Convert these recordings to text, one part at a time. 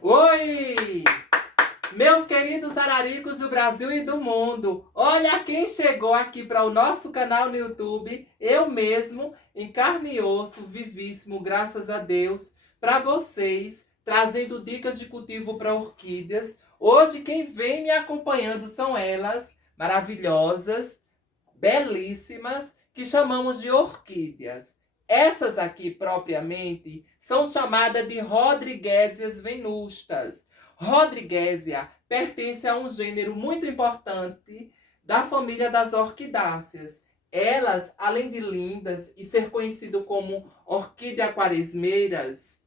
Oi! Meus queridos araricos do Brasil e do mundo, olha quem chegou aqui para o nosso canal no YouTube, eu mesmo, em carne e osso, vivíssimo, graças a Deus, para vocês, trazendo dicas de cultivo para orquídeas. Hoje quem vem me acompanhando são elas, maravilhosas, belíssimas, que chamamos de orquídeas. Essas aqui, propriamente, são chamadas de Rodriguesias venustas. Rodriguesia pertence a um gênero muito importante da família das orquidáceas. Elas, além de lindas e ser conhecido como orquídea quaresmeiras,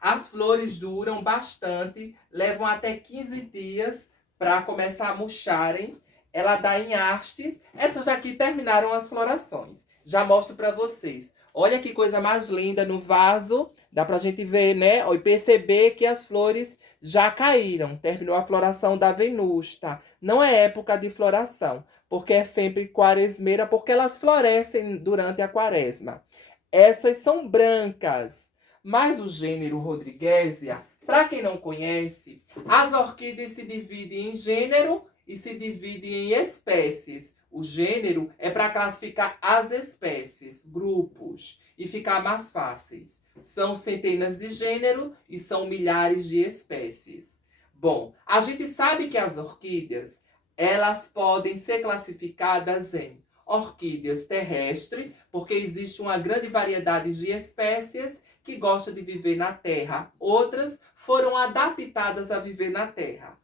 as flores duram bastante, levam até 15 dias para começar a murcharem. Ela dá em hastes. Essas aqui terminaram as florações. Já mostro para vocês. Olha que coisa mais linda no vaso. Dá pra gente ver, né? E perceber que as flores já caíram. Terminou a floração da venusta. Não é época de floração, porque é sempre quaresmeira, porque elas florescem durante a quaresma. Essas são brancas. Mas o gênero Rodriguesia, para quem não conhece, as orquídeas se dividem em gênero e se dividem em espécies. O gênero é para classificar as espécies, grupos, e ficar mais fáceis. São centenas de gêneros e são milhares de espécies. Bom, a gente sabe que as orquídeas, elas podem ser classificadas em orquídeas terrestres, porque existe uma grande variedade de espécies que gostam de viver na terra. Outras foram adaptadas a viver na terra.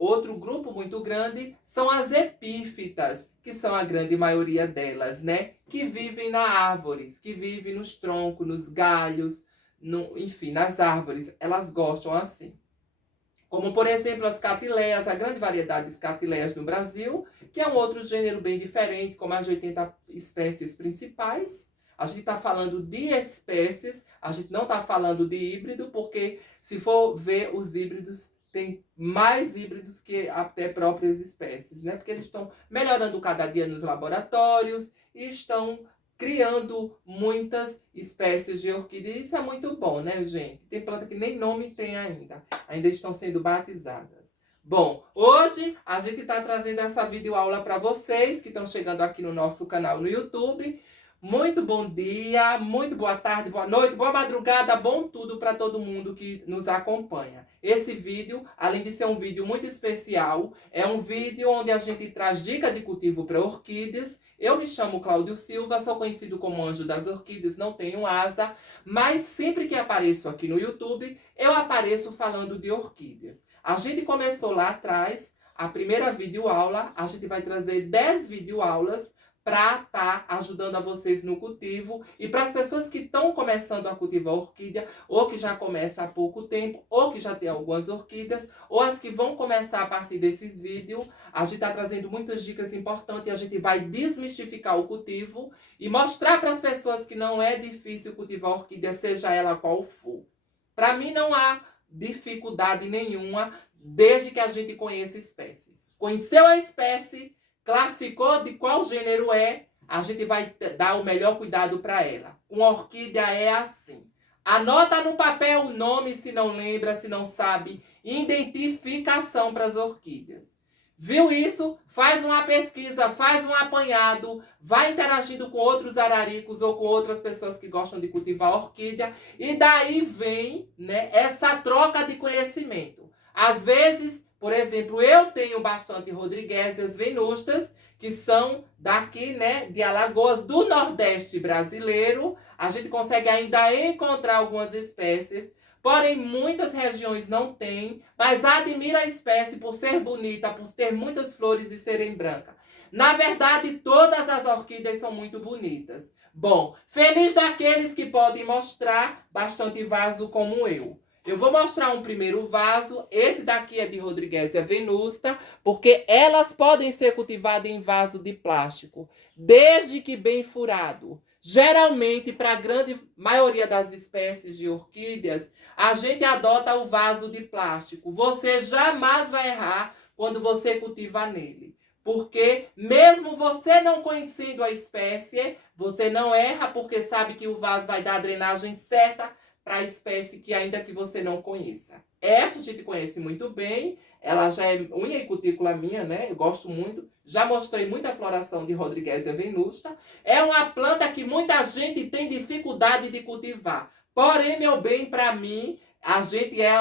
Outro grupo muito grande são as epífitas, que são a grande maioria delas, né? Que vivem nas árvores, que vivem nos troncos, nos galhos, enfim, nas árvores. Elas gostam assim. Como, por exemplo, as catileias, a grande variedade de catileias no Brasil, que é um outro gênero bem diferente, com mais de 80 espécies principais. A gente está falando de espécies, a gente não está falando de híbrido, porque se for ver os híbridos, tem mais híbridos que até próprias espécies, né? Porque eles estão melhorando cada dia nos laboratórios e estão criando muitas espécies de orquídeas. Isso é muito bom, né, gente? Tem planta que nem nome tem ainda. Ainda estão sendo batizadas. Bom, hoje a gente está trazendo essa videoaula para vocês que estão chegando aqui no nosso canal no YouTube. Muito bom dia, muito boa tarde, boa noite, boa madrugada, bom tudo para todo mundo que nos acompanha. Esse vídeo, além de ser um vídeo muito especial, é um vídeo onde a gente traz dica de cultivo para orquídeas. Eu me chamo Cláudio Silva, sou conhecido como Anjo das Orquídeas, não tenho asa, mas sempre que apareço aqui no YouTube, eu apareço falando de orquídeas. A gente começou lá atrás, a primeira videoaula, a gente vai trazer 10 videoaulas para estar ajudando a vocês no cultivo. E para as pessoas que estão começando a cultivar orquídea, ou que já começa há pouco tempo, ou que já tem algumas orquídeas, ou as que vão começar a partir desses vídeos, a gente está trazendo muitas dicas importantes e a gente vai desmistificar o cultivo e mostrar para as pessoas que não é difícil cultivar orquídea, seja ela qual for. Para mim não há dificuldade nenhuma, desde que a gente conheça a espécie. Conheceu a espécie, classificou de qual gênero é, a gente vai dar o melhor cuidado para ela. Com orquídea é assim. Anota no papel o nome, se não lembra, se não sabe. Identificação para as orquídeas. Viu isso? Faz uma pesquisa, faz um apanhado, vai interagindo com outros araricos ou com outras pessoas que gostam de cultivar orquídea. E daí vem, né, essa troca de conhecimento. Às vezes, por exemplo, eu tenho bastante Rodriguesias venustas, que são daqui, né, de Alagoas, do Nordeste brasileiro. A gente consegue ainda encontrar algumas espécies, porém muitas regiões não têm, mas admiro a espécie por ser bonita, por ter muitas flores e serem brancas. Na verdade, todas as orquídeas são muito bonitas. Bom, feliz daqueles que podem mostrar bastante vaso como eu. Eu vou mostrar um primeiro vaso. Esse daqui é de Rodriguesia venusta, porque elas podem ser cultivadas em vaso de plástico, desde que bem furado. Geralmente, para a grande maioria das espécies de orquídeas, a gente adota o vaso de plástico. Você jamais vai errar quando você cultiva nele. Porque mesmo você não conhecendo a espécie, você não erra porque sabe que o vaso vai dar a drenagem certa para a espécie que ainda que você não conheça. Esta a gente conhece muito bem, ela já é unha e cutícula minha, né? Eu gosto muito. Já mostrei muita floração de Rodriguesia venusta. É uma planta que muita gente tem dificuldade de cultivar. Porém, meu bem, para mim, a gente é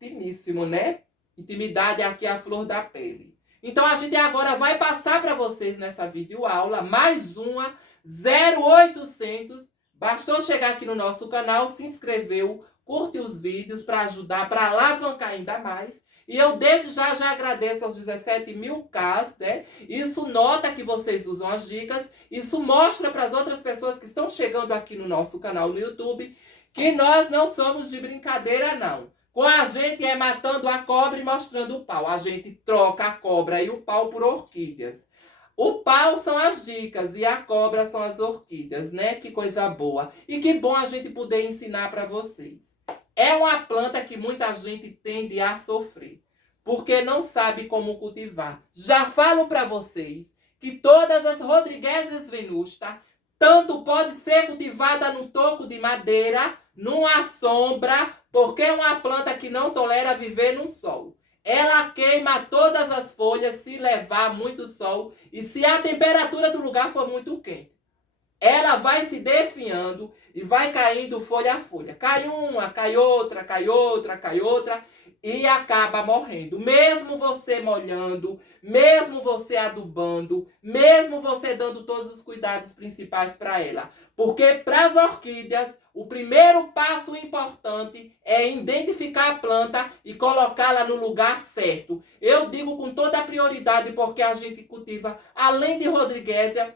intimíssimo, né? Intimidade aqui é a flor da pele. Então, a gente agora vai passar para vocês nessa videoaula mais uma 0800. Bastou chegar aqui no nosso canal, se inscreveu, curte os vídeos para ajudar, para alavancar ainda mais. E eu desde já agradeço aos 17 mil Ks, né? Isso nota que vocês usam as dicas. Isso mostra para as outras pessoas que estão chegando aqui no nosso canal no YouTube que nós não somos de brincadeira, não. Com a gente é matando a cobra e mostrando o pau. A gente troca a cobra e o pau por orquídeas. O pau são as dicas e a cobra são as orquídeas, né? Que coisa boa. E que bom a gente poder ensinar para vocês. É uma planta que muita gente tende a sofrer, porque não sabe como cultivar. Já falo para vocês que todas as Rodriguesias venusta, tanto pode ser cultivada no toco de madeira, numa sombra, porque é uma planta que não tolera viver no sol. Ela queima todas as folhas se levar muito sol e se a temperatura do lugar for muito quente. Ela vai se definhando e vai caindo folha a folha. Cai uma, cai outra, cai outra, cai outra e acaba morrendo. Mesmo você molhando, mesmo você adubando, mesmo você dando todos os cuidados principais para ela. Porque para as orquídeas, o primeiro passo importante é identificar a planta e colocá-la no lugar certo. Eu digo com toda a prioridade porque a gente cultiva, além de Rodriguesia,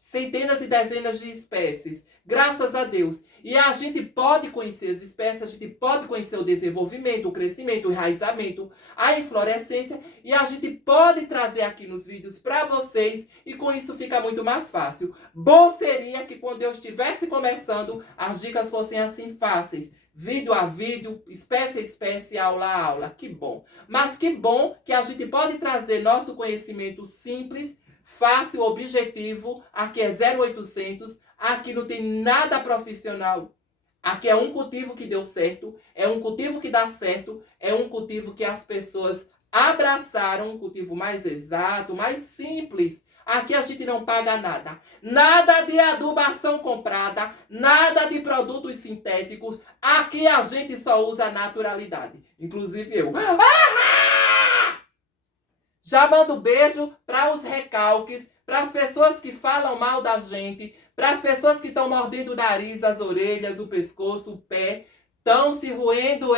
centenas e dezenas de espécies, graças a Deus. E a gente pode conhecer as espécies, a gente pode conhecer o desenvolvimento, o crescimento, o enraizamento, a inflorescência, e a gente pode trazer aqui nos vídeos para vocês, e com isso fica muito mais fácil. Bom seria que quando eu estivesse começando, as dicas fossem assim fáceis. Vídeo a vídeo, espécie a espécie, aula a aula. Que bom. Mas que bom que a gente pode trazer nosso conhecimento simples, fácil, objetivo. Aqui é 0800, aqui não tem nada profissional. Aqui é um cultivo que deu certo, é um cultivo que dá certo, é um cultivo que as pessoas abraçaram, um cultivo mais exato, mais simples. Aqui a gente não paga nada. Nada de adubação comprada, nada de produtos sintéticos. Aqui a gente só usa a naturalidade. Inclusive eu. Já mando beijo para os recalques, para as pessoas que falam mal da gente, para as pessoas que estão mordendo o nariz, as orelhas, o pescoço, o pé. Estão se roendo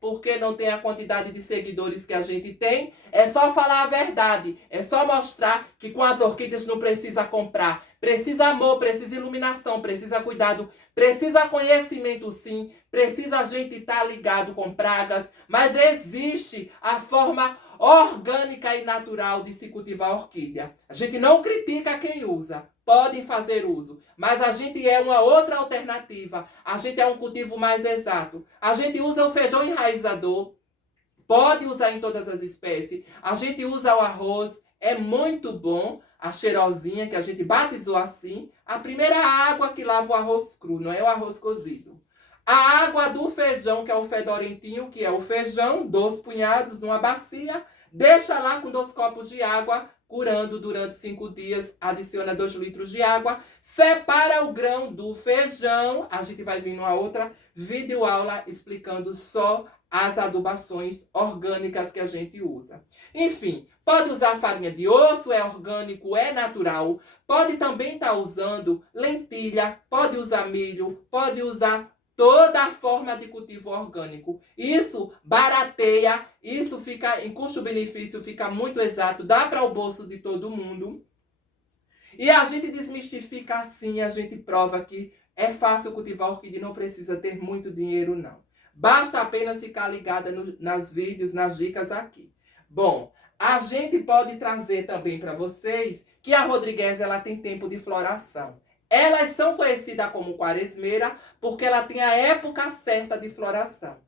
porque não tem a quantidade de seguidores que a gente tem. É só falar a verdade. É só mostrar que com as orquídeas não precisa comprar. Precisa amor, precisa iluminação, precisa cuidado, precisa conhecimento sim. Precisa a gente estar ligado com pragas. Mas existe a forma orgânica e natural de se cultivar orquídea. A gente não critica quem usa. Podem fazer uso, mas a gente é uma outra alternativa. A gente é um cultivo mais exato. A gente usa o feijão enraizador, pode usar em todas as espécies. A gente usa o arroz, é muito bom. A cheirosinha, que a gente batizou assim. A primeira água que lava o arroz cru, não é o arroz cozido. A água do feijão, que é o fedorentinho, que é o feijão, 2 punhados numa bacia. Deixa lá com 2 copos de água, curando durante 5 dias, adiciona 2 litros de água, separa o grão do feijão. A gente vai vir numa outra videoaula explicando só as adubações orgânicas que a gente usa. Enfim, pode usar farinha de osso, é orgânico, é natural. Pode também estar usando lentilha, pode usar milho, pode usar toda a forma de cultivo orgânico. Isso barateia, isso fica em custo-benefício, fica muito exato, dá para o bolso de todo mundo. E a gente desmistifica assim, a gente prova que é fácil cultivar orquídea, não precisa ter muito dinheiro não. Basta apenas ficar ligada nos vídeos, nas dicas aqui. Bom, a gente pode trazer também para vocês que a Rodriguesia ela tem tempo de floração. Elas são conhecidas como quaresmeira porque ela tem a época certa de floração.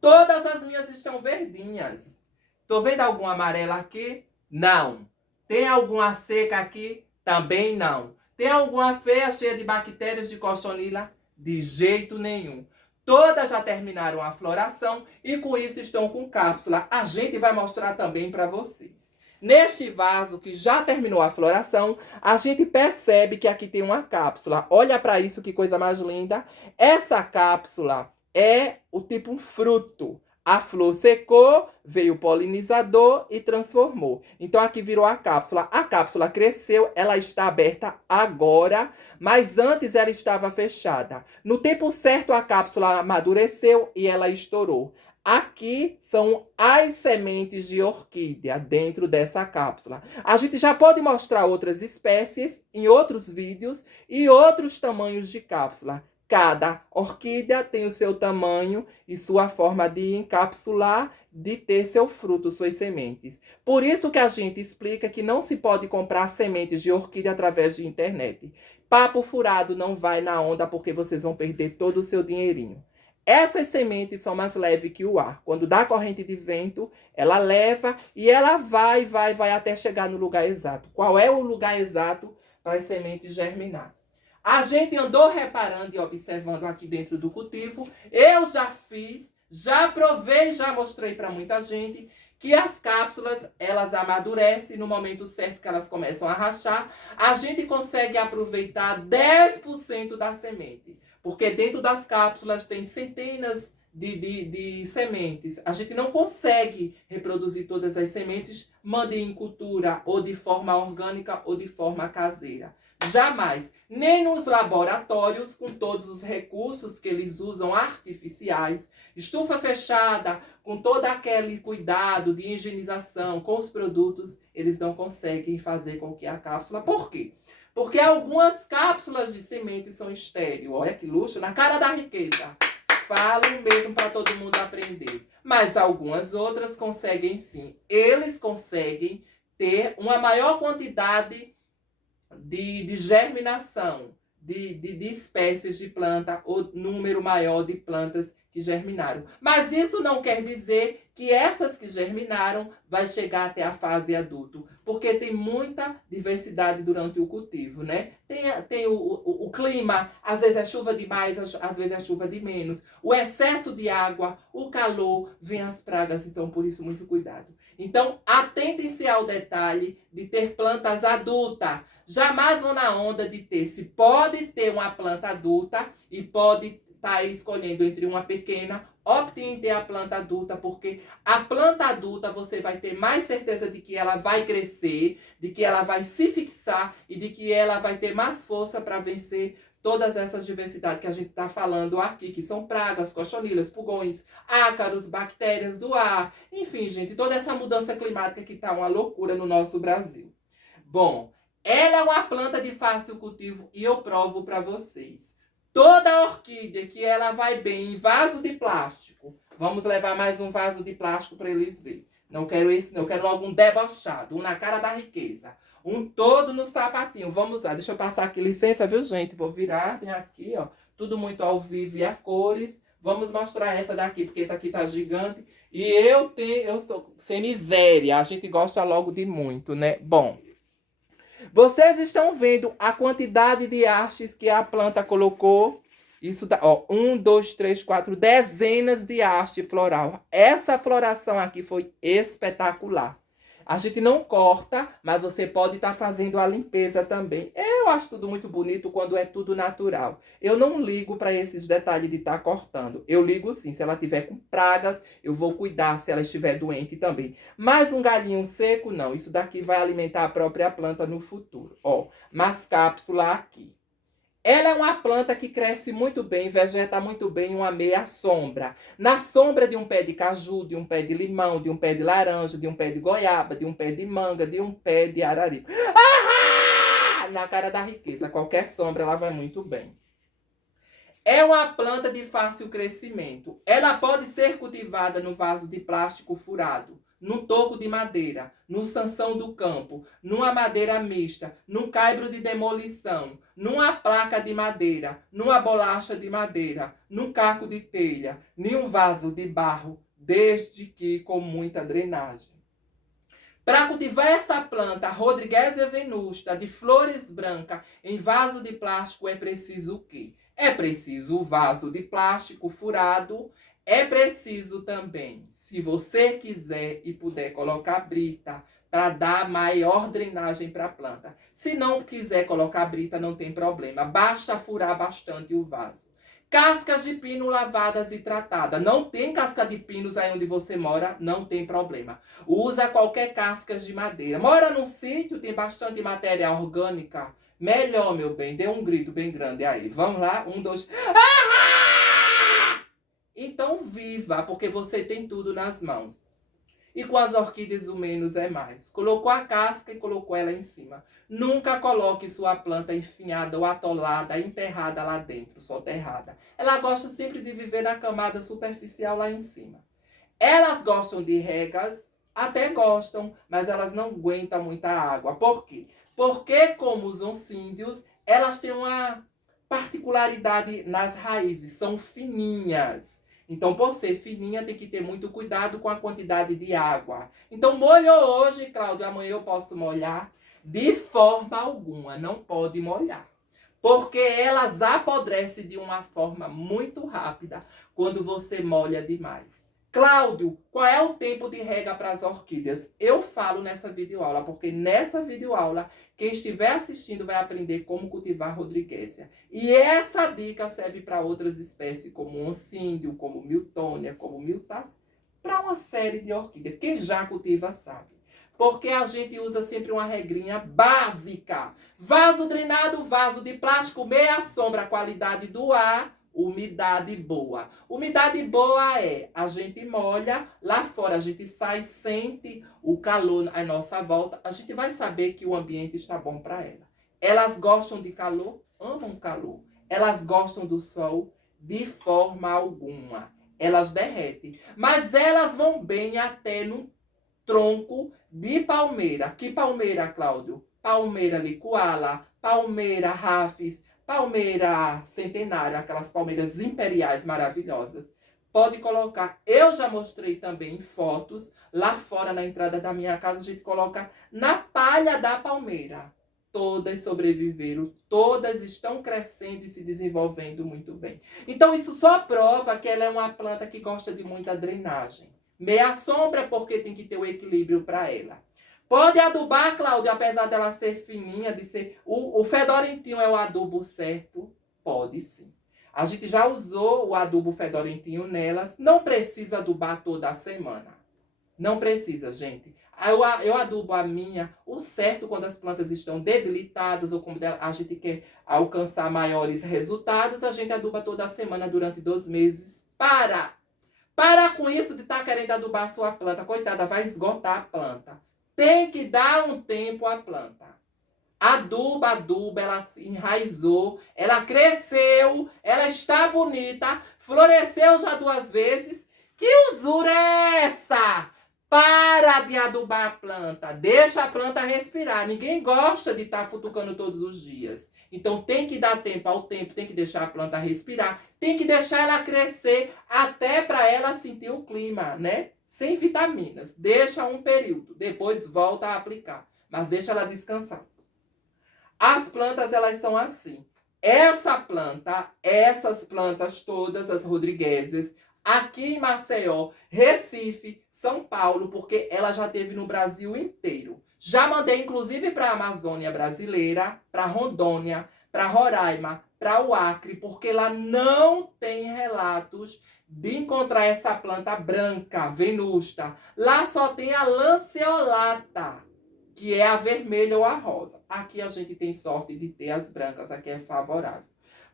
Todas as minhas estão verdinhas. Tô vendo alguma amarela aqui? Não. Tem alguma seca aqui? Também não. Tem alguma feia cheia de bactérias de cochonila? De jeito nenhum. Todas já terminaram a floração e com isso estão com cápsula. A gente vai mostrar também para vocês. Neste vaso que já terminou a floração, a gente percebe que aqui tem uma cápsula. Olha para isso, que coisa mais linda. Essa cápsula é o tipo um fruto. A flor secou, veio o polinizador e transformou. Então aqui virou a cápsula. A cápsula cresceu, ela está aberta agora, mas antes ela estava fechada. No tempo certo a cápsula amadureceu e ela estourou. Aqui são as sementes de orquídea dentro dessa cápsula. A gente já pode mostrar outras espécies em outros vídeos e outros tamanhos de cápsula. Cada orquídea tem o seu tamanho e sua forma de encapsular, de ter seu fruto, suas sementes. Por isso que a gente explica que não se pode comprar sementes de orquídea através de internet. Papo furado, não vai na onda porque vocês vão perder todo o seu dinheirinho. Essas sementes são mais leves que o ar. Quando dá corrente de vento, ela leva e ela vai até chegar no lugar exato. Qual é o lugar exato para as sementes germinar? A gente andou reparando e observando aqui dentro do cultivo. Eu já fiz, já provei, já mostrei para muita gente que as cápsulas, elas amadurecem no momento certo que elas começam a rachar. A gente consegue aproveitar 10% da semente. Porque dentro das cápsulas tem centenas de sementes. A gente não consegue reproduzir todas as sementes, mande em cultura, ou de forma orgânica, ou de forma caseira. Jamais. Nem nos laboratórios, com todos os recursos que eles usam artificiais, estufa fechada, com todo aquele cuidado de higienização com os produtos, eles não conseguem fazer com que a cápsula... Por quê? Porque algumas cápsulas de semente são estéril. Olha que luxo, na cara da riqueza. Falo mesmo para todo mundo aprender. Mas algumas outras conseguem sim. Eles conseguem ter uma maior quantidade de germinação de espécies de planta ou número maior de plantas que germinaram. Mas isso não quer dizer que essas que germinaram vai chegar até a fase adulto, porque tem muita diversidade durante o cultivo, né? Tem o clima, às vezes é chuva demais, às vezes é chuva de menos. O excesso de água, o calor, vem as pragas, então por isso muito cuidado. Então, atentem-se ao detalhe de ter plantas adultas. Jamais vão na onda de ter, se pode ter uma planta adulta e pode estar escolhendo entre uma pequena, opte em ter a planta adulta, porque a planta adulta você vai ter mais certeza de que ela vai crescer, de que ela vai se fixar e de que ela vai ter mais força para vencer todas essas diversidades que a gente está falando aqui, que são pragas, cochonilhas, pulgões, ácaros, bactérias do ar, enfim, gente, toda essa mudança climática que está uma loucura no nosso Brasil. Bom, ela é uma planta de fácil cultivo e eu provo para vocês. Toda orquídea que ela vai bem em vaso de plástico, vamos levar mais um vaso de plástico para eles verem. Não quero esse, não, eu quero logo um debochado, um na cara da riqueza. Um todo no sapatinho. Vamos lá, deixa eu passar aqui, licença, viu, gente? Vou virar bem aqui, ó. Tudo muito ao vivo e a cores. Vamos mostrar essa daqui, porque essa aqui tá gigante. E eu sou sem miséria. A gente gosta logo de muito, né? Bom, vocês estão vendo a quantidade de hastes que a planta colocou? Isso dá, ó, 1, 2, 3, 4, dezenas de haste floral. Essa floração aqui foi espetacular. A gente não corta, mas você pode estar fazendo a limpeza também. Eu acho tudo muito bonito quando é tudo natural. Eu não ligo para esses detalhes de estar cortando. Eu ligo sim, se ela tiver com pragas, eu vou cuidar se ela estiver doente também. Mas um galinho seco, não. Isso daqui vai alimentar a própria planta no futuro. Ó, mas cápsula aqui. Ela é uma planta que cresce muito bem, vegeta muito bem em uma meia sombra. Na sombra de um pé de caju, de um pé de limão, de um pé de laranja, de um pé de goiaba, de um pé de manga, de um pé de araripe. Ah! Na cara da riqueza, qualquer sombra ela vai muito bem. É uma planta de fácil crescimento. Ela pode ser cultivada no vaso de plástico furado, no toco de madeira, no sanção do campo, numa madeira mista, num caibro de demolição, numa placa de madeira, numa bolacha de madeira, num caco de telha, em um vaso de barro, desde que com muita drenagem. Para cultivar esta planta Rodriguesia venusta de flores brancas em vaso de plástico é preciso o quê? É preciso o vaso de plástico furado. É preciso também, se você quiser e puder, colocar brita para dar maior drenagem para a planta. Se não quiser colocar brita, não tem problema. Basta furar bastante o vaso. Cascas de pino lavadas e tratadas. Não tem casca de pinos aí onde você mora? Não tem problema. Usa qualquer casca de madeira. Mora num sítio, tem bastante matéria orgânica? Melhor, meu bem. Dê um grito bem grande aí. Vamos lá? 1, 2... Então viva, porque você tem tudo nas mãos. E com as orquídeas o menos é mais. Colocou a casca e colocou ela em cima. Nunca coloque sua planta enfinhada ou atolada, enterrada lá dentro, soterrada. Ela gosta sempre de viver na camada superficial lá em cima. Elas gostam de regas, até gostam, mas elas não aguentam muita água. Por quê? Porque, como os oncídios, elas têm uma particularidade nas raízes, são fininhas. Então, por ser fininha, tem que ter muito cuidado com a quantidade de água. Então, molhou hoje, Cláudio, amanhã eu posso molhar? De forma alguma, não pode molhar. Porque elas apodrecem de uma forma muito rápida quando você molha demais. Cláudio, qual é o tempo de rega para as orquídeas? Eu falo nessa videoaula, porque nessa videoaula, quem estiver assistindo vai aprender como cultivar rodriguésia. E essa dica serve para outras espécies, como oncíndio, como miltônia, como miltácea, para uma série de orquídeas. Quem já cultiva sabe. Porque a gente usa sempre uma regrinha básica. Vaso drenado, vaso de plástico, meia sombra, qualidade do ar, umidade boa. Umidade boa é, a gente molha, lá fora a gente sai, sente o calor à nossa volta, a gente vai saber que o ambiente está bom para ela. Elas gostam de calor? Amam calor. Elas gostam do sol? De forma alguma. Elas derretem. Mas elas vão bem até no tronco de palmeira. Que palmeira, Cláudio? Palmeira licuala, palmeira rafis, palmeira centenária, aquelas palmeiras imperiais maravilhosas. Pode colocar. Eu já mostrei também fotos lá fora na entrada da minha casa. A gente coloca na palha da palmeira. Todas sobreviveram, todas estão crescendo e se desenvolvendo muito bem. Então isso só prova que ela é uma planta que gosta de muita drenagem. Meia sombra porque tem que ter o equilíbrio para ela. Pode adubar, Cláudia, apesar dela ser fininha, de ser... O fedorentinho é o adubo certo? Pode sim. A gente já usou o adubo fedorentinho nelas. Não precisa adubar toda semana. Não precisa, gente. Eu adubo a minha, o certo quando as plantas estão debilitadas ou quando a gente quer alcançar maiores resultados, a gente aduba toda semana durante 2 meses. Para com isso de estar querendo adubar a sua planta. Coitada, vai esgotar a planta. Tem que dar um tempo à planta. Aduba, ela enraizou, ela cresceu, ela está bonita, floresceu já 2 vezes. Que usura é essa? Para de adubar a planta, deixa a planta respirar. Ninguém gosta de estar futucando todos os dias. Então tem que dar tempo ao tempo, tem que deixar a planta respirar, tem que deixar ela crescer até para ela sentir o clima, né? Sem vitaminas. Deixa um período, depois volta a aplicar, mas deixa ela descansar. As plantas, elas são assim. Essas plantas todas, as rodriguésias, aqui em Maceió, Recife, São Paulo, porque ela já teve no Brasil inteiro. Já mandei, inclusive, para a Amazônia brasileira, para Rondônia, para Roraima, para o Acre, porque lá não tem relatos de encontrar essa planta branca, venusta. Lá só tem a lanceolata, que é a vermelha ou a rosa. Aqui a gente tem sorte de ter as brancas, aqui é favorável.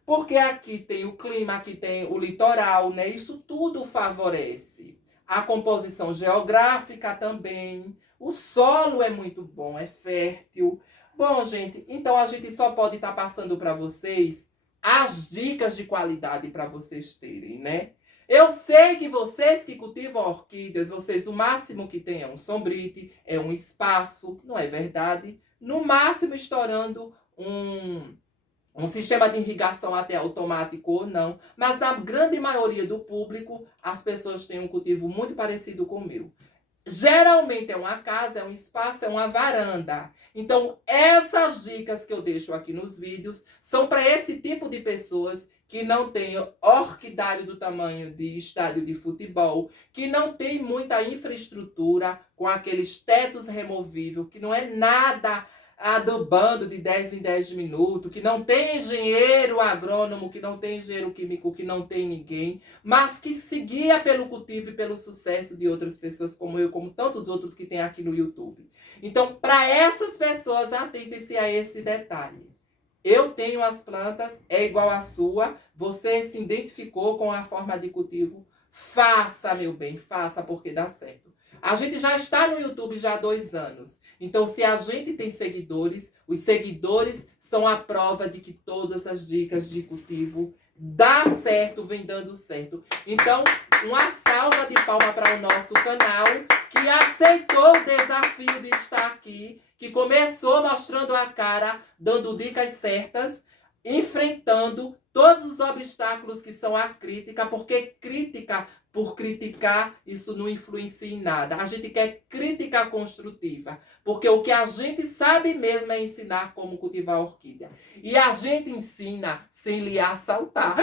Porque aqui tem o clima, aqui tem o litoral, né? Isso tudo favorece. A composição geográfica também. O solo é muito bom, é fértil. Bom, gente, então a gente só pode estar passando para vocês as dicas de qualidade para vocês terem, né? Eu sei que vocês que cultivam orquídeas, vocês o máximo que tem é um sombrite, é um espaço, não é verdade? No máximo estourando um sistema de irrigação até automático ou não. Mas na grande maioria do público, as pessoas têm um cultivo muito parecido com o meu. Geralmente é uma casa, é um espaço, é uma varanda. Então, essas dicas que eu deixo aqui nos vídeos são para esse tipo de pessoas que não tem orquidário do tamanho de estádio de futebol, que não tem muita infraestrutura com aqueles tetos removíveis, que não é nada adubando de 10 em 10 minutos, que não tem engenheiro agrônomo, que não tem engenheiro químico, que não tem ninguém, mas que se guia pelo cultivo e pelo sucesso de outras pessoas como eu, como tantos outros que tem aqui no YouTube. Então, para essas pessoas, atentem-se a esse detalhe. Eu tenho as plantas, é igual à sua, você se identificou com a forma de cultivo, faça, meu bem, faça porque dá certo. A gente já está no YouTube já há 2 anos. Então, se a gente tem seguidores, os seguidores são a prova de que todas as dicas de cultivo dá certo, vem dando certo. Então, uma salva de palmas para o nosso canal, que aceitou o desafio de estar aqui, que começou mostrando a cara, dando dicas certas, enfrentando todos os obstáculos que são a crítica, porque crítica por criticar, isso não influencia em nada. A gente quer crítica construtiva, porque o que a gente sabe mesmo é ensinar como cultivar orquídea. E a gente ensina sem lhe assaltar.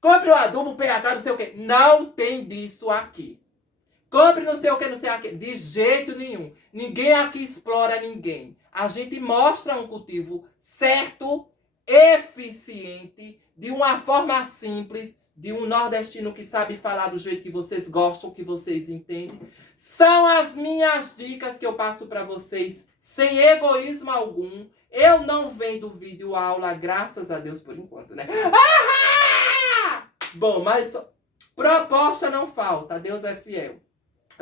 Compre o adubo, pH, não sei o quê. Não tem disso aqui. Compre não sei o que, não sei o que. De jeito nenhum. Ninguém aqui explora ninguém. A gente mostra um cultivo certo, eficiente, de uma forma simples, de um nordestino que sabe falar do jeito que vocês gostam, que vocês entendem. São as minhas dicas que eu passo para vocês, sem egoísmo algum. Eu não vendo vídeo aula, graças a Deus por enquanto, né? Bom, mas proposta não falta, Deus é fiel.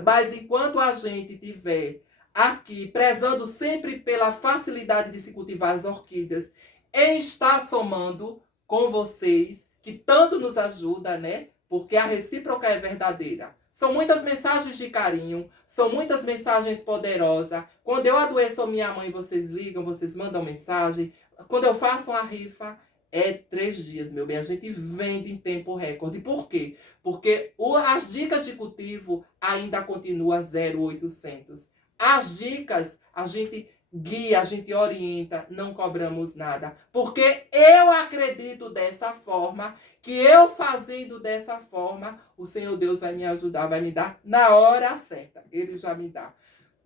Mas enquanto a gente tiver aqui prezando sempre pela facilidade de se cultivar as orquídeas, em estar somando com vocês, que tanto nos ajuda, né? Porque a recíproca é verdadeira. São muitas mensagens de carinho, são muitas mensagens poderosas. Quando eu adoeço minha mãe, vocês ligam, vocês mandam mensagem. Quando eu faço uma rifa, é 3 dias, meu bem. A gente vende em tempo recorde. Por quê? Porque as dicas de cultivo ainda continuam 0,800. As dicas, a gente guia, a gente orienta, não cobramos nada. Porque eu acredito dessa forma, que eu fazendo dessa forma, o Senhor Deus vai me ajudar, vai me dar na hora certa. Ele já me dá.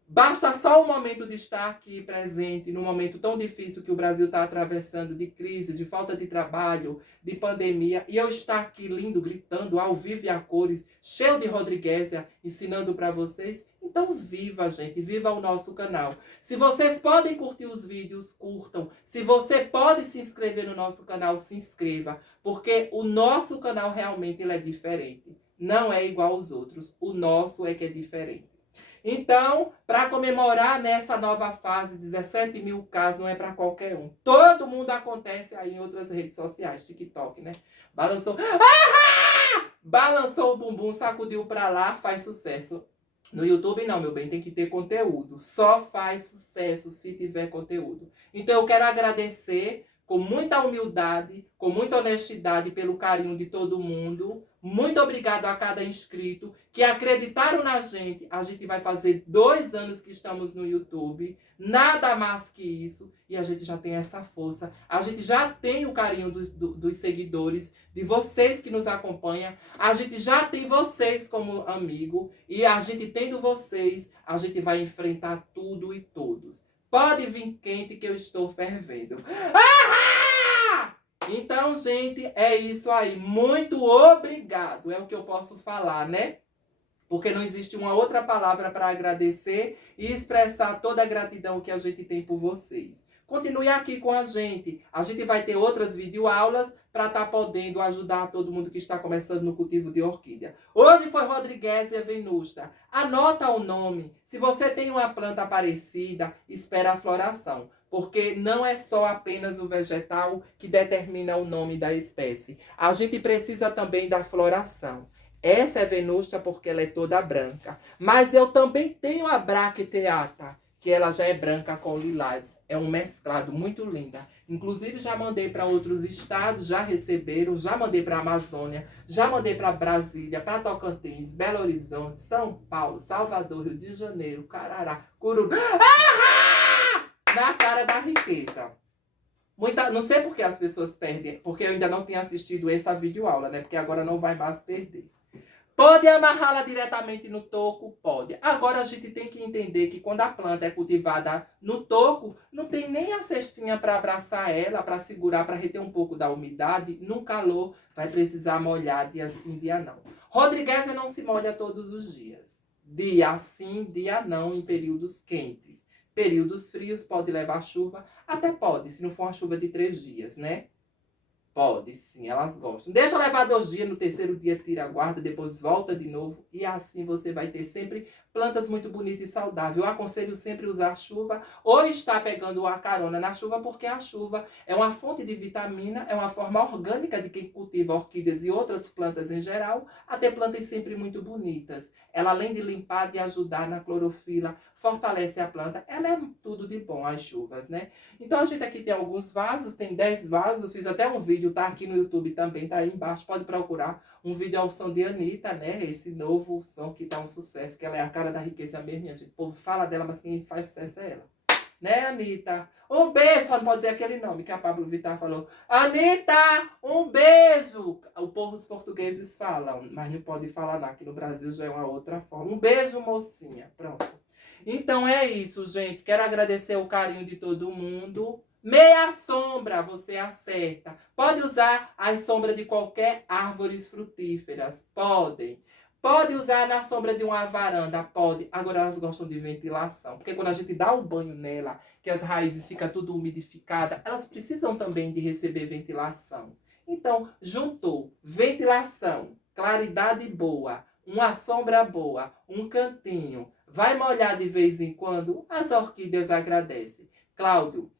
Basta só o momento de estar aqui presente, num momento tão difícil que o Brasil está atravessando, de crise, de falta de trabalho, de pandemia, e eu estar aqui lindo, gritando, ao vivo e a cores, cheio de Rodriguésia, ensinando para vocês. Então viva, gente, viva o nosso canal. Se vocês podem curtir os vídeos, curtam. Se você pode se inscrever no nosso canal, se inscreva, porque o nosso canal realmente ele é diferente. Não é igual aos outros, o nosso é que é diferente. Então, para comemorar nessa nova fase, 17 mil casos não é para qualquer um. Todo mundo acontece aí em outras redes sociais, TikTok, né? Balançou, balançou o bumbum, sacudiu para lá, faz sucesso. No YouTube não, meu bem, tem que ter conteúdo. Só faz sucesso se tiver conteúdo. Então eu quero agradecer com muita humildade, com muita honestidade pelo carinho de todo mundo. Muito obrigado a cada inscrito que acreditaram na gente. A gente vai fazer 2 anos que estamos no YouTube. Nada mais que isso. E a gente já tem essa força. A gente já tem o carinho dos seguidores, de vocês que nos acompanham. A gente já tem vocês como amigo. E a gente tendo vocês, a gente vai enfrentar tudo e todos. Pode vir quente que eu estou fervendo. Então, gente, é isso aí. Muito obrigado. É o que eu posso falar, né? Porque não existe uma outra palavra para agradecer e expressar toda a gratidão que a gente tem por vocês. Continue aqui com a gente. A gente vai ter outras videoaulas para estar podendo ajudar todo mundo que está começando no cultivo de orquídea. Hoje foi Rodriguésia venusta. Anota o nome. Se você tem uma planta parecida, espera a floração. Porque não é só apenas o vegetal que determina o nome da espécie. A gente precisa também da floração. Essa é venusta porque ela é toda branca. Mas eu também tenho a bracteata, que ela já é branca com lilás. É um mesclado muito linda. Inclusive já mandei para outros estados, já receberam, já mandei para a Amazônia, já mandei para Brasília, para Tocantins, Belo Horizonte, São Paulo, Salvador, Rio de Janeiro, Carará, Cururu. Na cara da riqueza. Não sei por que as pessoas perdem, porque eu ainda não tenho assistido essa videoaula, né? Porque agora não vai mais perder. Pode amarrá-la diretamente no toco? Pode. Agora a gente tem que entender que quando a planta é cultivada no toco, não tem nem a cestinha para abraçar ela, para segurar, para reter um pouco da umidade. No calor, vai precisar molhar dia sim, dia não. Rodriguesa não se molha todos os dias. Dia sim, dia não, em períodos quentes. Períodos frios pode levar chuva, até pode, se não for uma chuva de 3 dias, né? Pode, sim, elas gostam. Deixa levar 2 dias, no terceiro dia tira a guarda, depois volta de novo. E assim você vai ter sempre plantas muito bonitas e saudáveis. Eu aconselho sempre usar chuva ou estar pegando a carona na chuva, porque a chuva é uma fonte de vitamina, é uma forma orgânica de quem cultiva orquídeas e outras plantas em geral, a ter plantas sempre muito bonitas. Ela, além de limpar, de ajudar na clorofila, fortalece a planta. Ela é tudo de bom, as chuvas, né? Então a gente aqui tem alguns vasos, tem 10 vasos, fiz até um vídeo, tá aqui no YouTube também, tá aí embaixo, pode procurar. Um vídeo ao som de Anitta, né? Esse novo som que tá um sucesso, que ela é a cara da riqueza mesmo, minha gente. O povo fala dela, mas quem faz sucesso é ela. Né, Anitta? Um beijo, só não pode dizer aquele nome que a Pablo Vittar falou. Anitta, um beijo! O povo, os portugueses falam, mas não pode falar não, aqui no Brasil já é uma outra forma. Um beijo, mocinha. Pronto. Então é isso, gente. Quero agradecer o carinho de todo mundo. Meia sombra, você acerta. Pode usar as sombras de qualquer árvores frutíferas. Podem. Pode usar na sombra de uma varanda. Pode. Agora elas gostam de ventilação. Porque quando a gente dá o banho nela, que as raízes ficam tudo umidificadas, elas precisam também de receber ventilação. Então, juntou ventilação, claridade boa, uma sombra boa, um cantinho. Vai molhar de vez em quando, as orquídeas agradecem. Cláudio,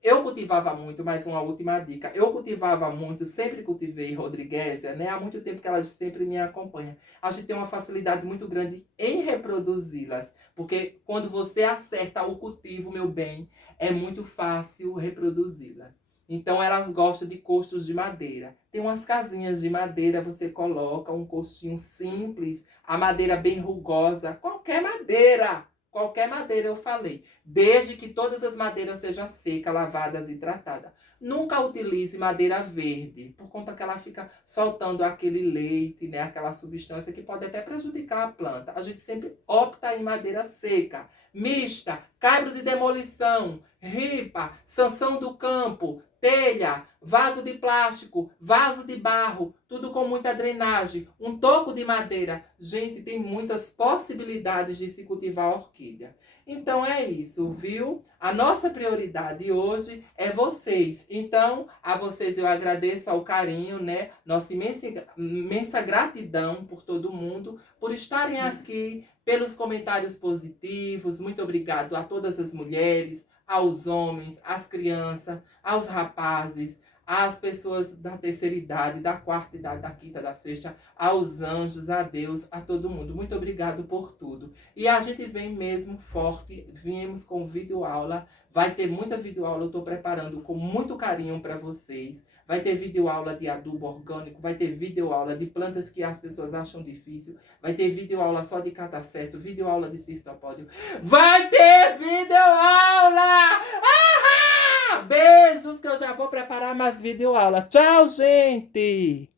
eu cultivava muito, mais uma última dica. Eu cultivava muito, sempre cultivei Rodriguésia, né? Há muito tempo que elas sempre me acompanham. A gente tem uma facilidade muito grande em reproduzi-las, porque quando você acerta o cultivo, meu bem, é muito fácil reproduzi-la. Então elas gostam de costos de madeira. Tem umas casinhas de madeira, você coloca um costinho simples, a madeira bem rugosa, qualquer madeira. Qualquer madeira eu falei, desde que todas as madeiras sejam secas, lavadas e tratadas. Nunca utilize madeira verde, por conta que ela fica soltando aquele leite, né, aquela substância que pode até prejudicar a planta. A gente sempre opta em madeira seca, mista, caibro de demolição, ripa, sanção do campo, telha, vaso de plástico, vaso de barro, tudo com muita drenagem, um toco de madeira. Gente, tem muitas possibilidades de se cultivar orquídea. Então é isso, viu? A nossa prioridade hoje é vocês. Então, a vocês eu agradeço ao carinho, né? Nossa imensa gratidão por todo mundo, por estarem aqui, pelos comentários positivos. Muito obrigado a todas as mulheres, aos homens, às crianças, aos rapazes, às pessoas da terceira idade, da quarta idade, da quinta, da sexta, aos anjos, a Deus, a todo mundo. Muito obrigado por tudo. E a gente vem mesmo forte, viemos com videoaula, vai ter muita videoaula, eu estou preparando com muito carinho para vocês. Vai ter videoaula de adubo orgânico, vai ter videoaula de plantas que as pessoas acham difícil, vai ter videoaula só de cataceto, videoaula de cirtopódio. Vai ter videoaula! Beijos, que eu já vou preparar mais videoaula. Tchau, gente!